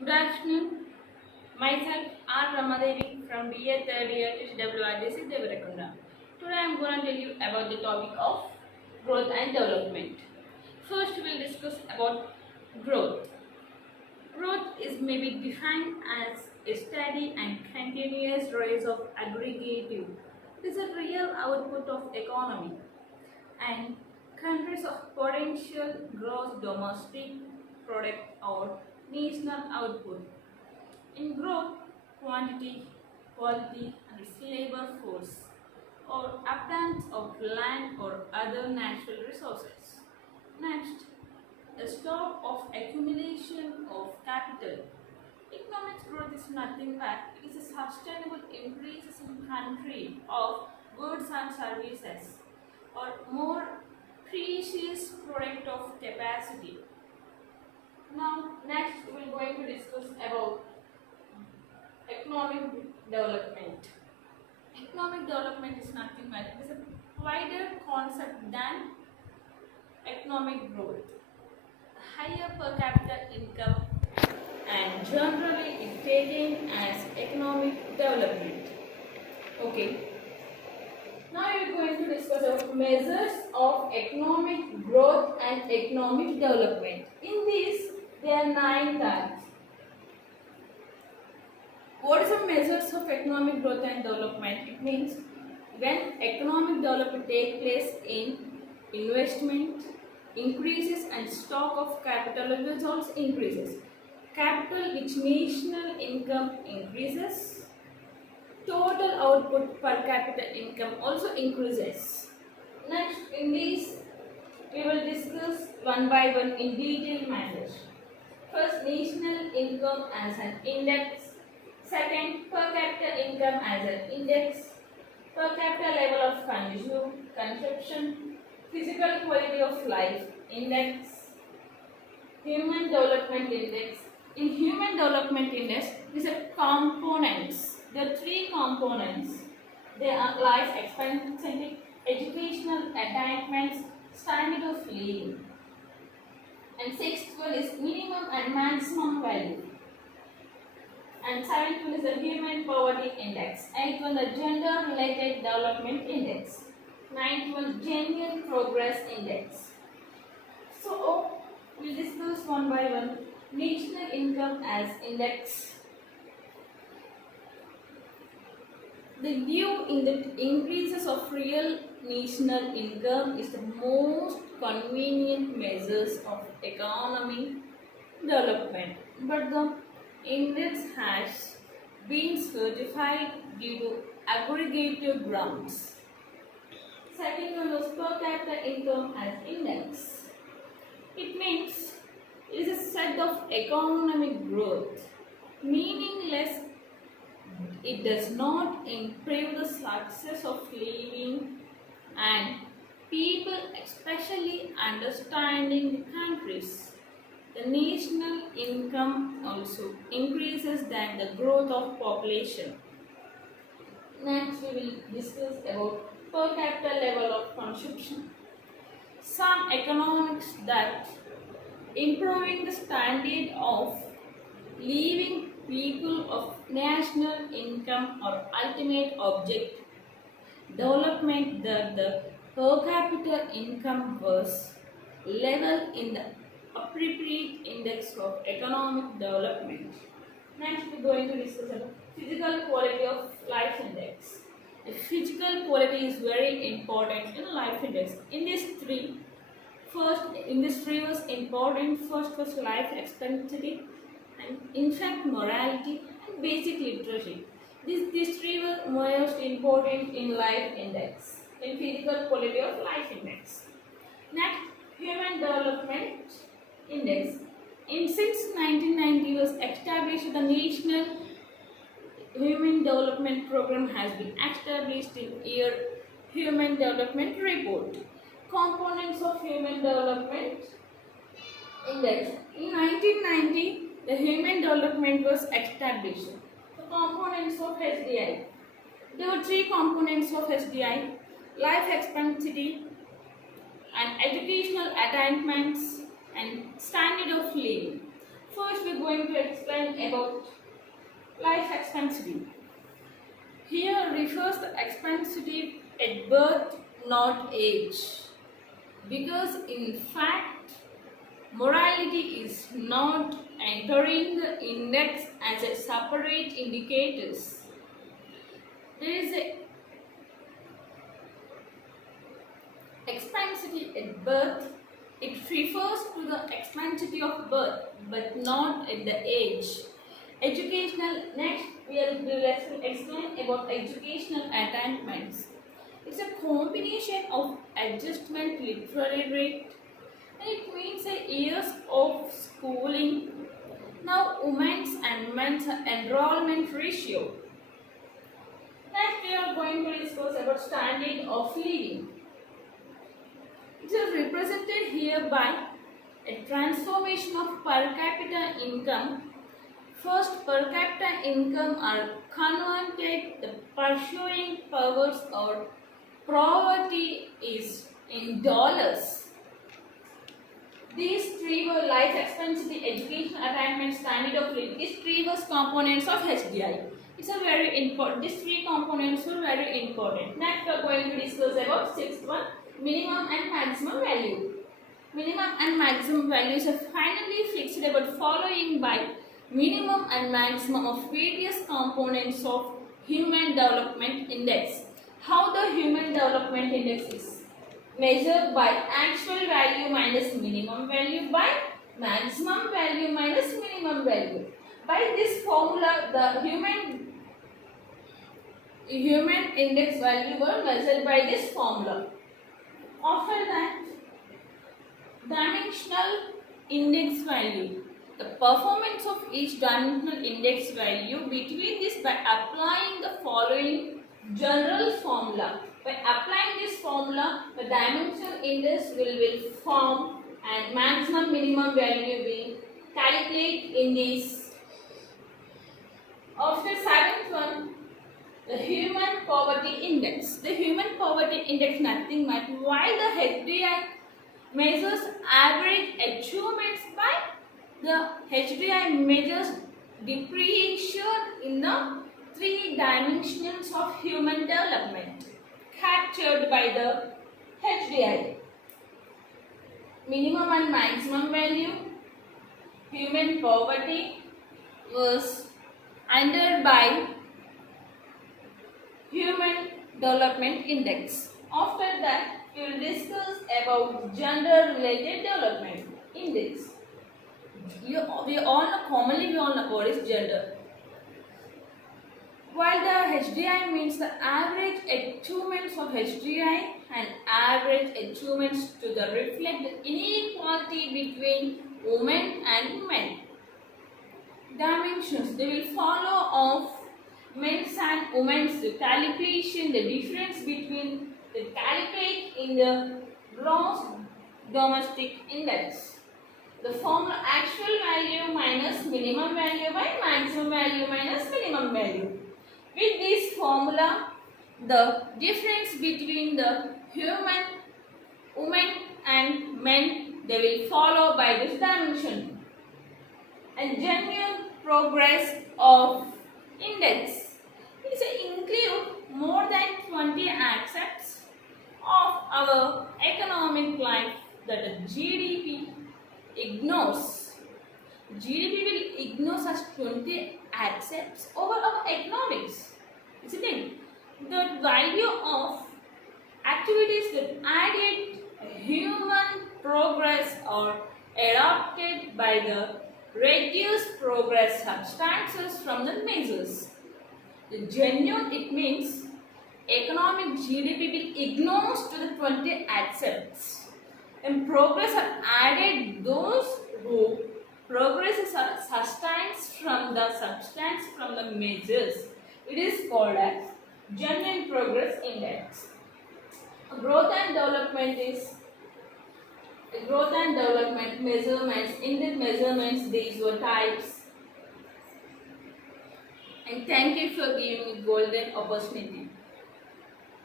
Good afternoon. Myself R. Ramadevi from BA third year HWRDC Devarakunda. Today I am going to tell you about the topic of growth and development. First we will discuss about growth. Growth is maybe defined as a steady and continuous rise of aggregative. It is a real output of economy and countries of potential gross domestic product or national output. In growth, quantity, quality and its labor force or abundance of land or other natural resources. Next, a stock of accumulation of capital. Economic growth is nothing but it is a sustainable increases in country of goods and services or more precious product of capacity. Now, next we are going to discuss about economic development. Economic development is nothing but it is a wider concept than economic growth. Higher per capita income and generally is taken as economic development. Okay. Now we are going to discuss about measures of economic growth and economic development. In these, there are 9 types. What is the measures of economic growth and development? It means when economic development takes place in investment increases and stock of capital also increases. Capital which national income increases. Total output per capita income also increases. Next, in these we will discuss one by one in detailed manner. First, national income as an index. Second, per capita income as an index. Per capita level of consumption. Physical quality of life index. Human development index. In human development index, these are components. There are 3 components. They are life expectancy, educational attainments, standard of living. And 6th one is minimum and maximum value. And 7th one is the human poverty index. 8th one the gender related development index. 9th one genuine progress index. So we'll discuss one by one. National income as index. The view in the increases of real national income is the most convenient measures of economic development, but the index has been certified due to aggregative grounds. Second one was per capita income as index. It means it is a set of economic growth, meaningless. It does not improve the success of living and people, especially understanding the countries. The national income also increases than the growth of population. Next, we will discuss about per capita level of consumption. Some economics that improving the standard of living people of national income or ultimate object development that the per capita income was level in the appropriate index of economic development. Next we are going to discuss about physical quality of life index. The physical quality is very important in life index. In these three was important. First was life expectancy and infant morality and basic literacy. These 3 were most important in life index, in physical quality of life index. Next, human development index. Since 1990 was established, the National Human Development Program has been established in year Human Development Report. Components of Human Development Index. In 1990, the Human Development was established. The components of HDI. There were 3 components of HDI: life expectancy and educational attainments and standard of living. First, we we are going to explain about life expectancy. Here refers the expectancy at birth, not age. Because in fact, mortality is not entering the index as a separate indicators. There is a expectancy at birth. It refers to the expectancy of birth, but not at the age. Educational. Next, we will explain about educational attainments. It's a combination of adjustment literary rate, and it means a years of schooling. Now, women's and men's enrollment ratio. Next, we are going to discuss about standard of living. It is represented here by a transformation of per capita income. First, per capita income are converted the pursuing powers or poverty is in dollars. These three were life expectancy, education, attainment, standard of living. These three were components of HDI. It's a very important. These three components were very important. Next, we are going to discuss about sixth one. Minimum and maximum value. Minimum and maximum values are finally fixed about following by minimum and maximum of various components of Human Development Index. How the Human Development Index is measured by actual value minus minimum value by maximum value minus minimum value. By this formula, the human index value were measured by this formula. After that, dimensional index value. The performance of each dimensional index value between this by applying the following general formula. By applying this formula, the dimensional index will form and maximum minimum value will calculate in this. After seventh one, the human poverty index. The human poverty index nothing but while the HDI measures average achievements by the HDI measures depreciation in the three dimensions of human development captured by the HDI. Minimum and maximum value, human poverty was under by Human Development Index. After that, we will discuss about gender related development index. We all know what is gender. While the HDI means the average achievements of HDI and average achievements to the reflect the inequality between women and men. Dimensions, they will follow of men's and women's calculation, the difference between the calculate in the gross domestic index. The formula actual value minus minimum value by maximum value minus minimum value. With this formula, the difference between the women and men, they will follow by this dimension. And genuine progress of index. It is include more than 20 aspects of our economic life that the GDP ignores. GDP will ignore such 20 aspects over our economics, isn't it? The value of activities that added human progress or adopted by the reduced progress substances from the measures. The genuine, it means economic GDP will ignore to the 20 aspects. And progress are added those who progress is sustains from the substance from the measures. It is called as genuine progress index. Growth and development is growth and development measurements. In the measurements, these were types. And thank you for giving me golden opportunity.